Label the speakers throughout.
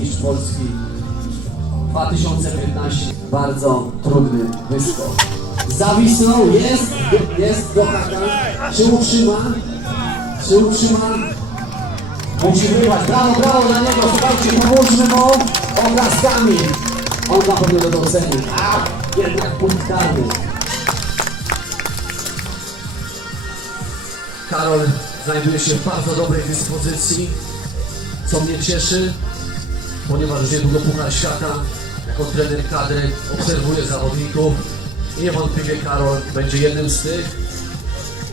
Speaker 1: Mistrz Polski 2015. Bardzo trudny wyskok. Zawisnął, jest, jest do haka. Czy utrzyma? Czy utrzyma? Musi wybrać. Brawo, brawo dla niego. Słuchajcie, pomóżmy mu oklaskami. On na pewno to doceni. A, jednak punkt karny. Karol znajduje się w bardzo dobrej dyspozycji, co mnie cieszy, ponieważ już niedługo Puchar Świata, jako trener kadry obserwuje zawodników i niewątpliwie Karol będzie jednym z tych,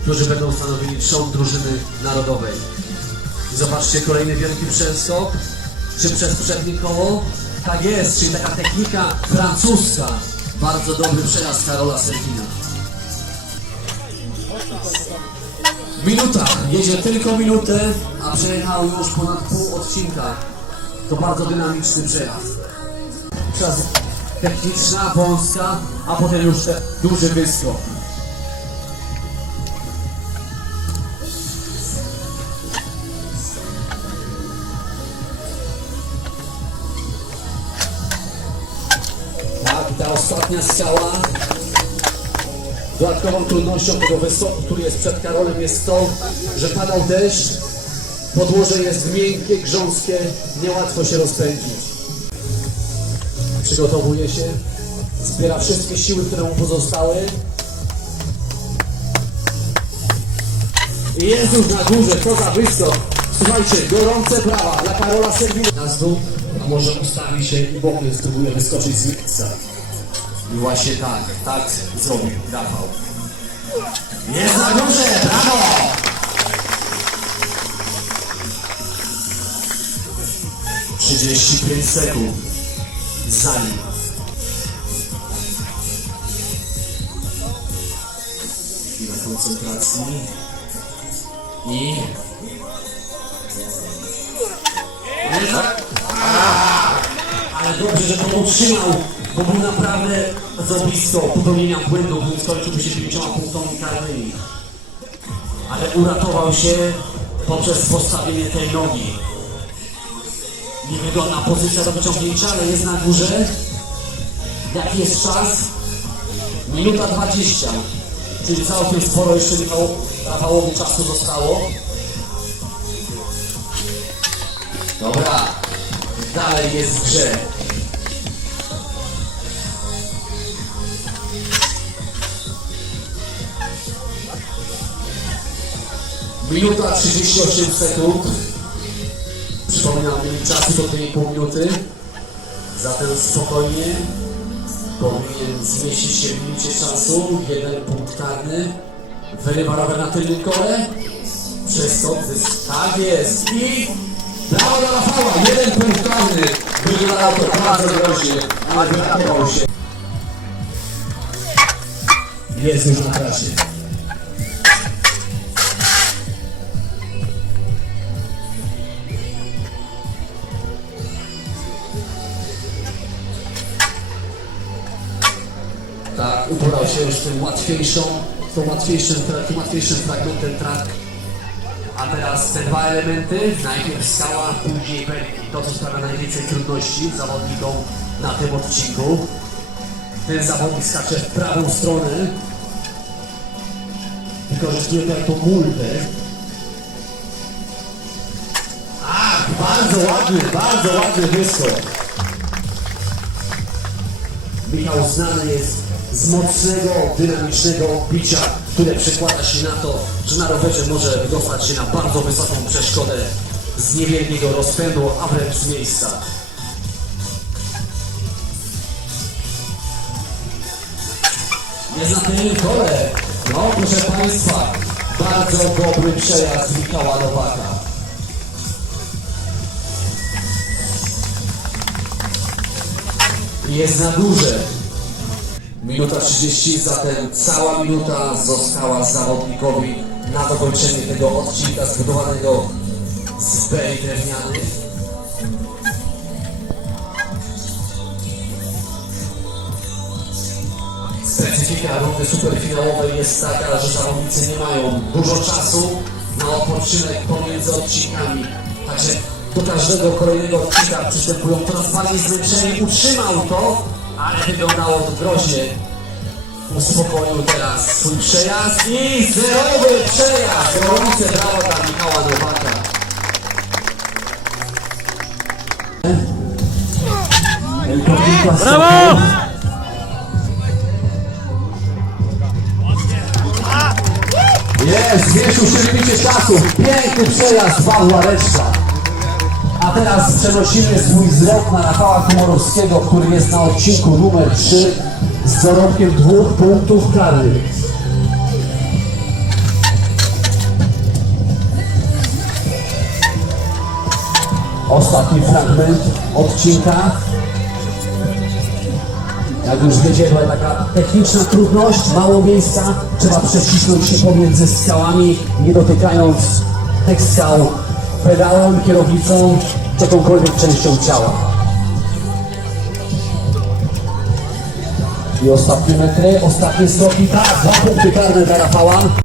Speaker 1: którzy będą stanowili trzon drużyny narodowej. I zobaczcie kolejny wielki przeskok, czy przez przednie koło? Tak jest, czyli taka technika francuska. Bardzo dobry przejazd Karola Sergina. Minuta, jedzie tylko minutę, a przejechał już ponad pół odcinka. To bardzo dynamiczny przejazd. Czas techniczna, wąska, a potem już duży wyskok. Tak, ta ostatnia skała Dodatkową trudnością tego wysoku, który jest przed Karolem, jest to, że padał deszcz, podłoże jest miękkie, grząskie, niełatwo się rozpędzić. Przygotowuje się, zbiera wszystkie siły, które mu pozostały. Już na górze, co za wysok. Słuchajcie, gorące brawa dla Karola Serwina. Na dół, a może ustawi się i bokiem spróbuje wyskoczyć z miejsca. I właśnie tak, tak zrobił Rafał. Jest na górze, brawo! Trzydzieści pięć sekund. Za nim. Chwila koncentracji. I... Ale dobrze, że to utrzymał, bo był naprawdę za blisko popełnienia błędu, był skończyłby się pięcioma punktami karnymi. Ale uratował się poprzez postawienie tej nogi. Niewygodna pozycja do wyciągnięcia, ale jest na górze. Jaki jest czas? Minuta 20. Czyli całkiem sporo jeszcze Michał, Rafałowi czasu zostało. Dobra, dalej jest w grze. Minuta 38 sekund. Mieli czasu do tej pół minuty. Zatem spokojnie powinien zmieścić się w minucie czasu. Jeden punkt karny. Wyrywa rower na tylnym kole. Przeskok. wys- Tak jest. I brawo dla Rafała. Jeden punkt karny. Wyglądało to bardzo groźnie, ale wyratował się. Jest już na trasie. Uporał się już z tym łatwiejszą, z tą łatwiejszym, tym łatwiejszym fragmentem track. A teraz te dwa elementy, najpierw skała, później belki. To, co sprawia najwięcej trudności zawodnikom na tym odcinku. Ten zawodnik skacze w prawą stronę. Wykorzystuje to jako multę. Ach, bardzo ładny, bardzo ładny wyskok. Michał znany jest z mocnego, dynamicznego odbicia, które przekłada się na to, że na rowerze może wydostać się na bardzo wysoką przeszkodę z niewielkiego rozpędu, a wręcz z miejsca. Jest na tym kole. No, proszę Państwa, bardzo dobry przejazd Michała Nowaka. jest na górze. Minuta 30, zatem cała minuta została zawodnikowi na dokończenie tego odcinka zbudowanego z beli drewnianych. Specyfika rundy superfinałowej jest taka, że zawodnicy nie mają dużo czasu na odpoczynek pomiędzy odcinkami. Także do każdego kolejnego odcinka przystępują coraz bardziej zmęczeni. Utrzymał to, ale wyglądało to groźnie. Uspokoił teraz swój przejazd i zerowy przejazd. Rodzice brawa dla Michała Nowaka. Brawo! Jest, się limicie czasu. Piękny przejazd Pawła Reszcza. A teraz przenosimy swój wzrok na Rafała Komorowskiego, który jest na odcinku numer 3 z dorobkiem dwóch punktów karnych. Ostatni fragment odcinka. Jak już wiecie, była taka techniczna trudność, mało miejsca, trzeba przecisnąć się pomiędzy skałami, nie dotykając tych skał pedałem, kierownicą, jakąkolwiek częścią ciała. I ostatnie metry, ostatnie skoki, tak, dwa punkty karne dla Rafała.